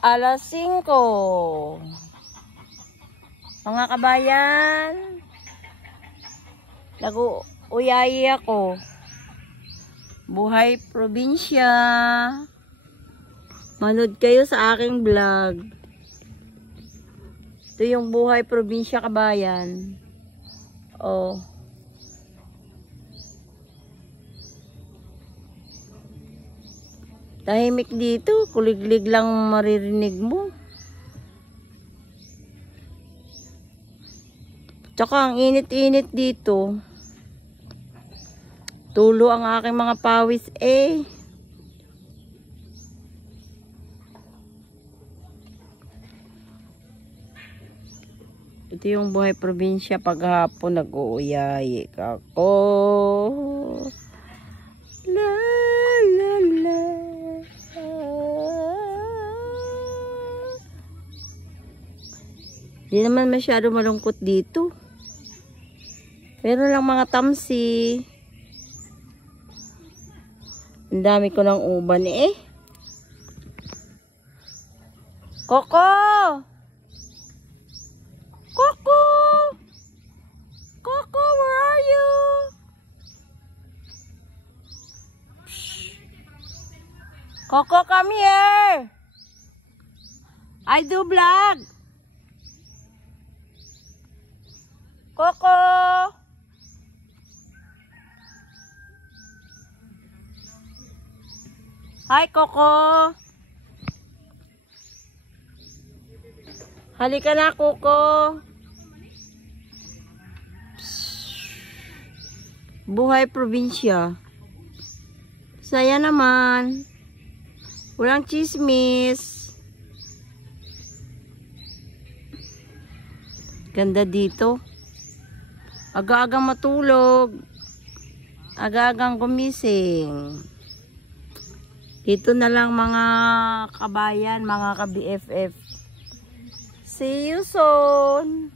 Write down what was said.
Alas 5. Mga kabayan, nag-uyayi ako. Buhay probinsya. Manood kayo sa aking vlog. Ito yung buhay probinsya, kabayan. Oh. Tahimik dito, kuliglig lang maririnig mo. Tsaka ang init-init dito. Tulo ang aking mga pawis eh. Ito yung buhay probinsya paghapon nag-uuyayi ako. La la la. Hindi naman masyado malungkot dito. Pero lang mga tamsi. Ang dami ko ng uban eh. Coco! Coco! Coco, where are you? Shh. Coco, come here. I do vlog. Coco! Hi, Coco! Halika na, Coco! Buhay probinsya. Saya naman. Walang chismis. Ganda dito. Aga-agang matulog. Aga-agang gumising. Dito na lang mga kabayan, mga ka-BFF. See you soon!